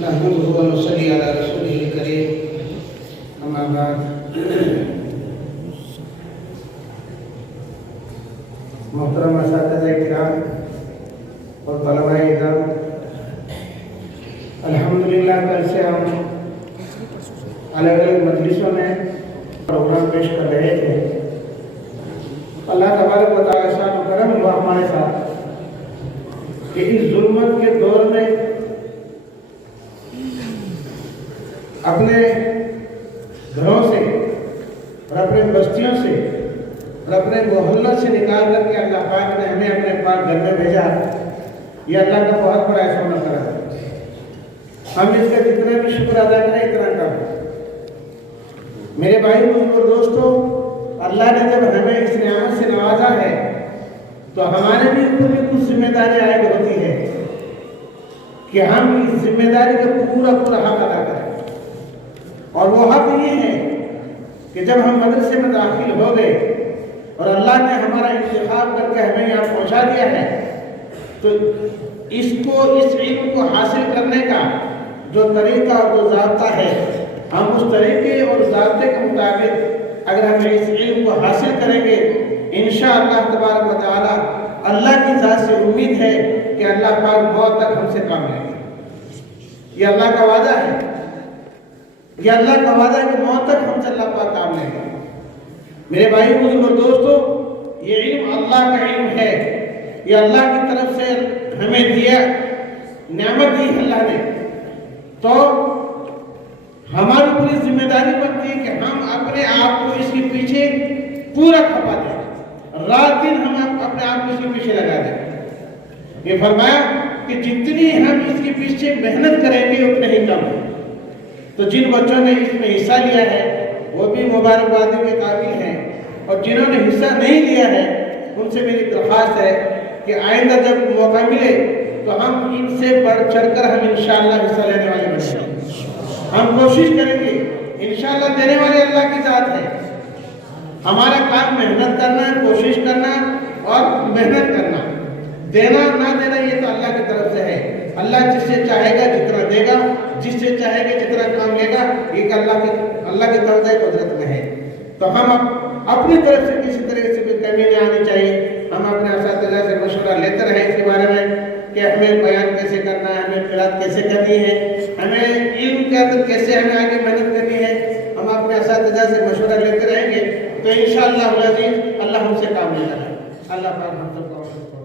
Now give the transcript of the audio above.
نحمده ونصلي على رسوله الكريم اما بعد محترم اساتذہ کرام اور طلباء کرام، الحمدللہ کل سے ہم الگ الگ مجلسوں میں پروگرام پیش کر رہے تھے۔ اللہ تبارک و تعالیٰ شان و کرم ہوا ہمارے ساتھ کہ اس ظلمت کے دور میں اپنے گھروں سے اور اپنے بستیوں سے اور اپنے محلوں سے نکال کر کے اللہ پاک نے ہمیں اپنے پاک گھر میں بھیجا۔ یہ اللہ کا بہت بڑا احسان و کرم ہے۔ ہم اس کا جتنا بھی شکر ادا کریں اتنا کم ہے۔ میرے بھائی اور دوستو، اللہ نے جب ہمیں اس نعمت سے نوازا ہے تو ہمارے بھی اوپر بھی کچھ ذمہ داری عائد ہوتی ہے کہ ہم اس ذمہ داری کا پورا حق ادا کریں۔ اور وہ حق یہ ہے کہ جب ہم مدرسے میں داخل ہو گئے اور اللہ نے ہمارا انتخاب کر کے ہمیں یہاں پہنچا دیا ہے تو اس علم کو حاصل کرنے کا جو طریقہ اور جو ضابطہ ہے، ہم اس طریقے اور ضابطے کے مطابق اگر ہم اس علم کو حاصل کریں گے، انشاءاللہ تبارک و تعالی اللہ کی ذات سے امید ہے کہ اللہ پاک موت تک ہم سے کام لیں گے۔ یہ اللہ کا وعدہ ہے، یہ اللہ کا وعدہ ہے کہ موت تک ہم سے اللہ پاک کام لیں گے۔ میرے بھائی اور دوستو، یہ علم اللہ کا علم ہے، یہ اللہ کی طرف سے ہمیں دیا نعمت دی اللہ نے، تو ہماری پوری ذمہ داری بنتی ہے کہ ہم اپنے آپ کو اس کے پیچھے پورا کھپا دیں، رات دن ہم اپنے آپ کو اس کے پیچھے لگا دیں۔ یہ فرمایا کہ جتنی ہم اس کے پیچھے محنت کریں گے اتنا ہی کم ہے۔ تو جن بچوں نے اس میں حصہ لیا ہے وہ بھی مبارکبادی کے قابل ہیں، اور جنہوں نے حصہ نہیں لیا ہے ان سے میری درخواست ہے کہ آئندہ جب موقع ملے تو ہم ان سے بڑھ چڑھ کر ہم انشاءاللہ حصہ لینے والے بنیں گے۔ ہم کوشش کریں گے، انشاءاللہ دینے والے اللہ کی ذات ہے۔ ہمارا کام محنت کرنا، کوشش کرنا اور محنت کرنا، دینا نہ دینا یہ تو اللہ کی طرف سے ہے۔ اللہ جس سے چاہے گا جتنا دے گا، جس سے چاہے گا جتنا کام لے گا، یہ اللہ کی طرف سے قدرت میں ہے۔ تو ہم اپنی طرف سے کسی طرح سے کوئی کمی نہیں آنی چاہیے۔ ہم اپنے اساتذہ سے مشورہ لیتے رہیں اس کے بارے میں کہ ہمیں بیان کیسے کرنا ہے، ہمیں قرات کیسے کرنی ہے، ہمیں علم کے اندر کیسے ہمیں آگے محنت کرنی ہے۔ ہم اپنے اساتذہ سے مشورہ لیتے رہیں گے تو انشاءاللہ العزیز اللہ ہم سے کام لے گا۔ اللہ پاک ہم سب کو